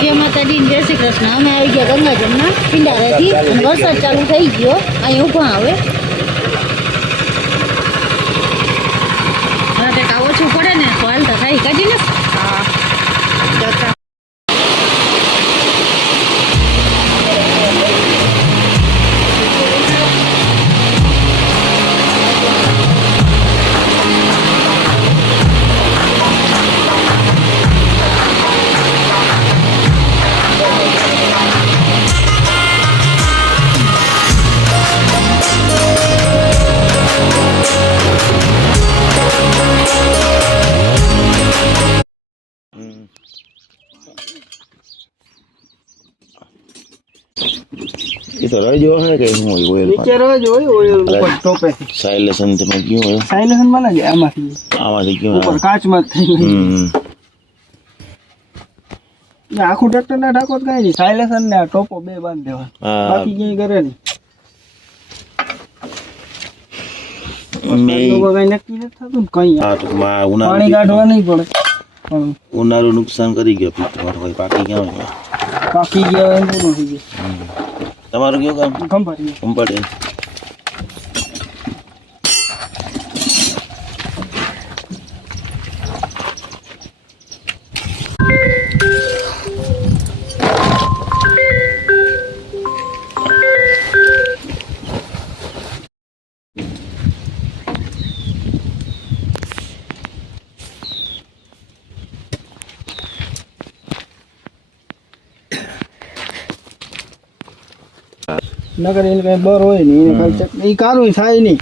જય માતાજી, જય શ્રી કૃષ્ણ. અમે આવી ગયા ગંગાજમના પિંડારેથી અને વરસાદ ચાલુ થઈ ગયો. અહીં ઊભા આવે કંઈક ઓછું પડે ને તો હાલતા થાય કાઢી ને. હા ये तो रह जो है कि હું ઓઇલ નીચે રહ જો ઓઇલ ઉપર ટોપે સાયલેશન તમે ક્યું હોય સાયલેશન માં લાગે આમાંથી ક્યું ઉપર કાચમાં થઈ ગઈ ને આખું ટ્રેક્ટર ના ઢાકો કઈ નહીં સાયલેશન ને આ ટોપો બે બાંધ દેવા બાકી ક્યાંય કરે નહીં કઈ નક્કી નથી થતું ને કઈ પાણી કાઢવા નહીં પડે પણ ઉનાળું નુકસાન કરી ગયો તમારો ભાઈ પાકી ગયા એમ પૂરું થઈ ગયું તમારું કેવું કામ કંપાટી નગર એને કઈ બર હોય નહીં એને કઈ કારું થાય નહીં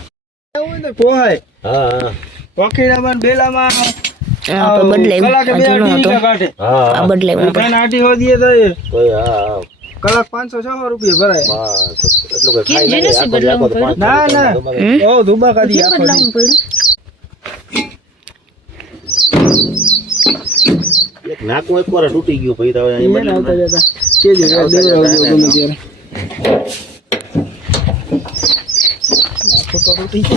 એવું તો પોહાય હા વકીલામાં બેલામાં બદલે કલાકે 2-2.5 કાઢે આ બદલે ત્રણ આટી હો દીએ તો કોઈ હા કલાક 500-600 રૂપિયા ભરાય એટલું કે ખાઈ લે ના ઓ ધુબા કાઢી આખો એક નાકું એક વાર તૂટી ગયું ભાઈ તો એને આવતા જતા કેજે દેવરાવજો ગમે ત્યારે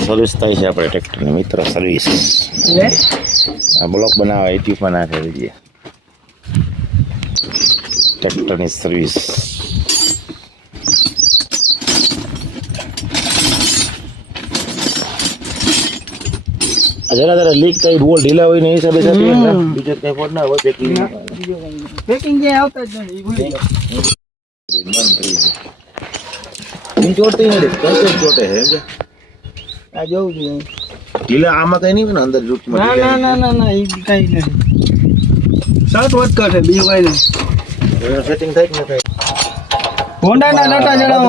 સર્વિસ થાય છે આપણે ટ્રેક્ટરની મિત્ર સર્વિસ આ બ્લોક બનાવવા યુટ્યુબમાં નાખે દીધી ટ્રેક્ટરની સર્વિસ જરા લીક કઈ રોલ ઢીલા હોય ને એ હિસાબે બીજો કઈ ફોડ ના હોય પેકિંગ જે આવતા જ નથી ચોટતી નથી કંઈ ચોટે હે આ જોઉં છું ઢીલા આમાં કઈ નહીં ને અંદર જૂઠમાં ના એ કઈ નથી શર્ટ વધઘટ છે બીજું કઈ નહીં સેટિંગ થાય કે ન થાય હોન્ડાના નટા જણાવો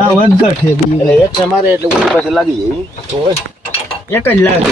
હા વધઘટ છે એટલે એક ને મારે એટલે ઉડી પાસે લાગી જાય તો હોય એક જ લાગે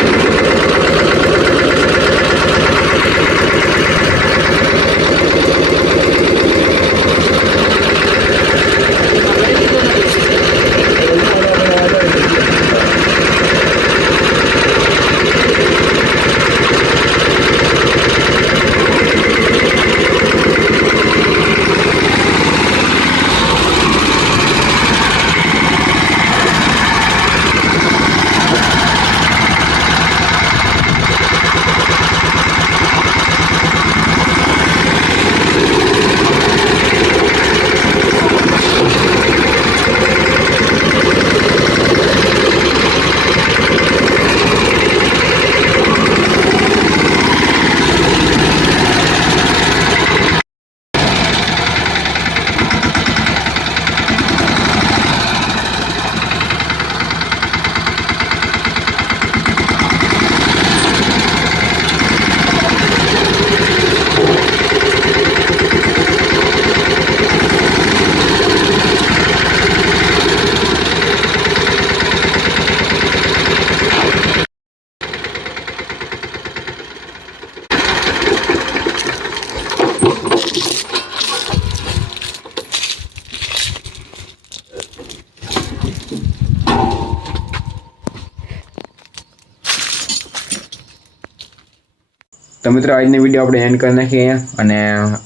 तो मित्रों आज विडियो अपने एंड कर नाखी अने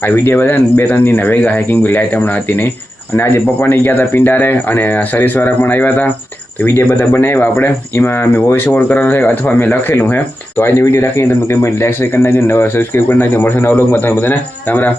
आ विडियो बधा 2-3 दिन वेगा हेकिंग भी लाइट हमणा हती नहीं અને આજે પપ્પાને ગયા હતા પિંડારે અને સર્વિસવાળા પણ આવ્યા હતા. તો વિડીયો બધા બનાવ્યા આપણે, એમાં મેં વોઇસ ઓવર કરવાનો છે અથવા મેં લખેલું છે. તો આજની વિડીયો રાખીને તમે કંઈ લાઈક કરી નાખજો, નવા સબસ્ક્રાઈબ કરી નાખજો. મળશે નવા વ્લોગમાં. તમે બધાને રામ રામ.